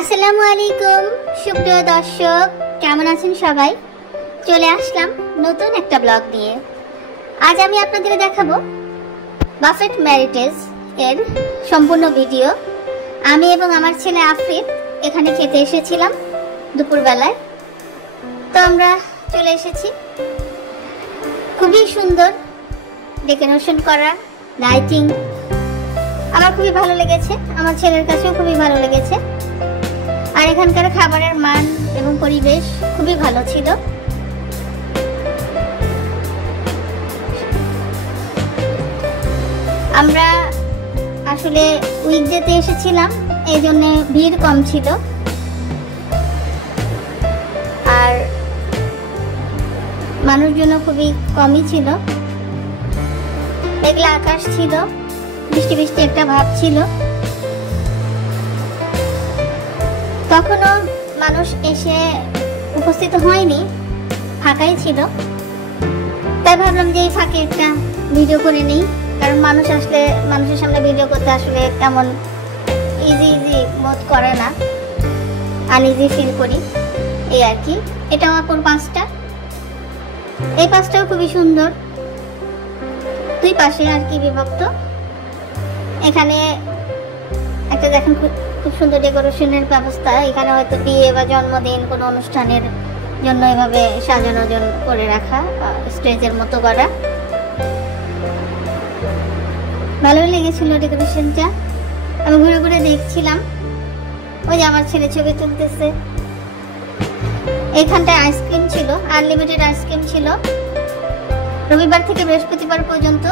আসসালামু আলাইকুম সুপ্রিয় দর্শক, কেমন আছেন সবাই? চলে আসলাম নতুন একটা ব্লগ নিয়ে। আজ আমি আপনাদের দেখাবো বাফেট ম্যারিটেজ এর সম্পূর্ণ ভিডিও। আমি এবং আমার ছেলে আফরিদ এখানে খেতে এসেছিলাম দুপুরবেলায়। তো আমরা চলে এসেছি। খুবই সুন্দর ডেকোরেশন করা, লাইটিং আমার খুবই ভালো লেগেছে, আমার ছেলের কাছেও খুবই ভালো লেগেছে। আর এখানকার খাবারের মান এবং পরিবেশ খুবই ভালো ছিল। আমরা আসলে উইকডেতে এসেছিলাম, এই জন্য ভিড় কম ছিল। আর মানুষজন খুবই কমই ছিল। মেঘলা আকাশ ছিল, বৃষ্টি বৃষ্টি একটা ভাব ছিল। তখনও মানুষ এসে উপস্থিত হয়নি, ফাঁকাই ছিল। তাই ভাবলাম যে এই ফাঁকে একটা ভিডিও করে নিই, কারণ মানুষ আসলে মানুষের সামনে ভিডিও করতে আসলে তেমন ইজি বোধ করে না, আনইজি ফিল করি, এই আর কি। এটাও অপর পাঁচটা, এই পাঁচটাও খুবই সুন্দর, দুই পাশে আর কি বিভক্ত। এখানে একটা দেখেন খুব সুন্দর ডেকোরেশনের ব্যবস্থা। এখানে হয়তো বিয়ে বা জন্মদিন কোনো অনুষ্ঠানের জন্য এভাবে সাজানো করে রাখা, স্টেজের মতো করা। ভালোই লেগেছিল ডেকোরেশনটা। আমি ঘুরে ঘুরে দেখছিলাম, ওই যে আমার ছেলে ছবি তুলতেছে। এখানটায় আইসক্রিম ছিল, আনলিমিটেড আইসক্রিম ছিল। রবিবার থেকে বৃহস্পতিবার পর্যন্ত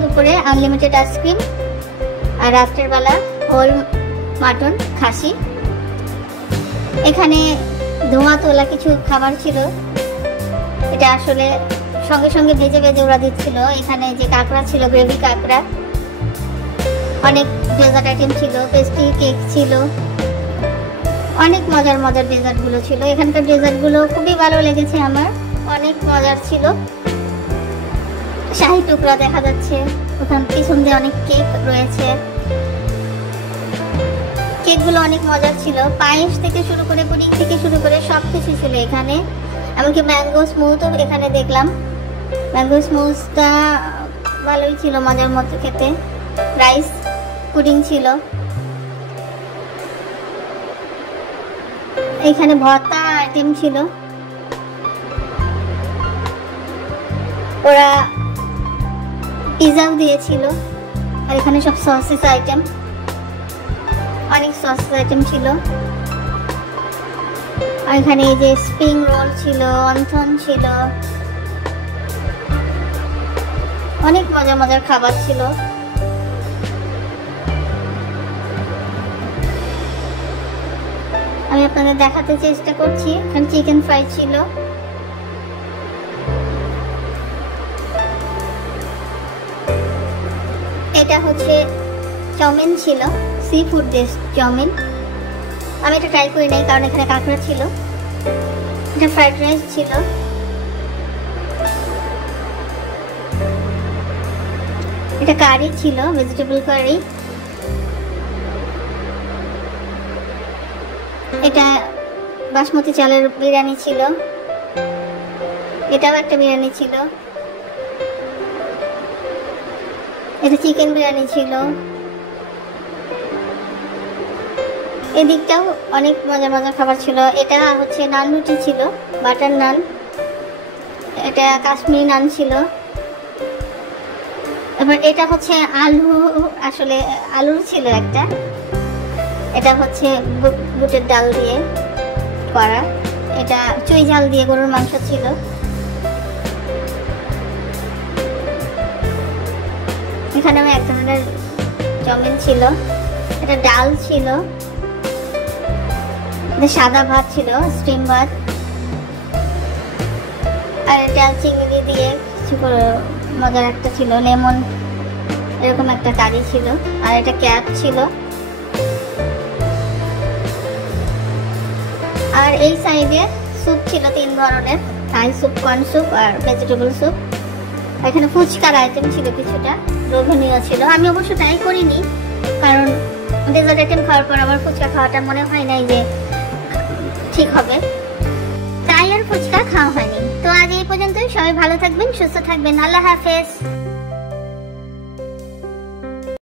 দুপুরে আনলিমিটেড আইসক্রিম, আর রাত্রের বেলা হোল মাটন, খাসি। এখানে ধোঁয়া তোলা কিছু খাবার ছিল, এটা আসলে সঙ্গে সঙ্গে ভেজে ভেজে ওরা দিচ্ছিল। এখানে যে কাঁকড়া ছিল, গ্রেভি কাঁকড়া, অনেক ডেজার্ট আইটেম ছিল, পেস্ট্রি কেক ছিল, অনেক মজার মজার ডেজার্টগুলো ছিল। এখানকার ডেজার্টগুলো খুবই ভালো লেগেছে আমার, অনেক মজার ছিল। শাহী টুকরা দেখা যাচ্ছে, ওখান পিছন দিয়ে অনেক কেক রয়েছে। কেকগুলো অনেক মজার ছিল, পায়েস থেকে শুরু করে পুডিং থেকে শুরু করে সব কিছু ছিল এখানে। এমনকি ম্যাঙ্গো স্মুথও এখানে দেখলাম। ম্যাঙ্গো স্মুথটা ভালোই ছিল, মজার মতো খেতে। রাইস পুডিং ছিল। এখানে ভর্তা আইটেম ছিল, ওরা পিজাও দিয়েছিল। আর এখানে সব সসেস আইটেম, অনেক সসেস আইটেম ছিল। আর এখানে এই যে স্প্রিং রোল ছিল, অন্থন ছিল, অনেক মজার মজার খাবার ছিল। আমি আপনাদের দেখাতে চেষ্টা করছি। এখানে চিকেন ফ্রাই ছিল, এটা হচ্ছে চাউমিন ছিল, সি ফুড ডিশ চাউমিন। আমি এটা ট্রাই করি নাই, কারণ এখানে কাঁকড়া ছিল। এটা ফ্রাইড রাইস ছিল। এটা কারি ছিল, ভেজিটেবল কারি। এটা বাসমতি চালের বিরিয়ানি ছিল। এটাও একটা বিরিয়ানি ছিল। এটা চিকেন বিরিয়ানি ছিল। এদিকটাও অনেক মজার মজার খাবার ছিল। এটা হচ্ছে নান রুটি ছিল, বাটার নান। এটা কাশ্মীরি নান ছিল। এবার এটা হচ্ছে আলু, আসলে আলুর ছিল একটা। এটা হচ্ছে বুটের ডাল দিয়ে করা। এটা চুই ঝাল দিয়ে গরুর মাংস ছিল। এখানে এক ধরনের চাউমিন ছিল। এটা ডাল ছিল। সাদা ভাত ছিল, স্টিম ভাত। আর এটা চিংড়ি দিয়ে কিছু মজার একটা ছিল, লেমন এরকম একটা কারি ছিল। আর এটা ক্যাপ ছিল। আর এই সাইডে স্যুপ ছিল 3 ধরনের, থাই স্যুপ, কর্ন স্যুপ আর ভেজিটেবল স্যুপ। এখানে ফুচকার আইটেম ছিল কিছুটা, লোভনীয় ছিল। আমি অবশ্য ট্রাই করিনি, কারণ ডেজার্ট আইটেম খাওয়ার পর আবার ফুচকা খাওয়াটা মনে হয় নাই যে ঠিক হবে, তাই আর ফুচকা খাওয়া হয়নি। তো আজ এই পর্যন্তই। সবাই ভালো থাকবেন, সুস্থ থাকবেন। আল্লাহ হাফেজ।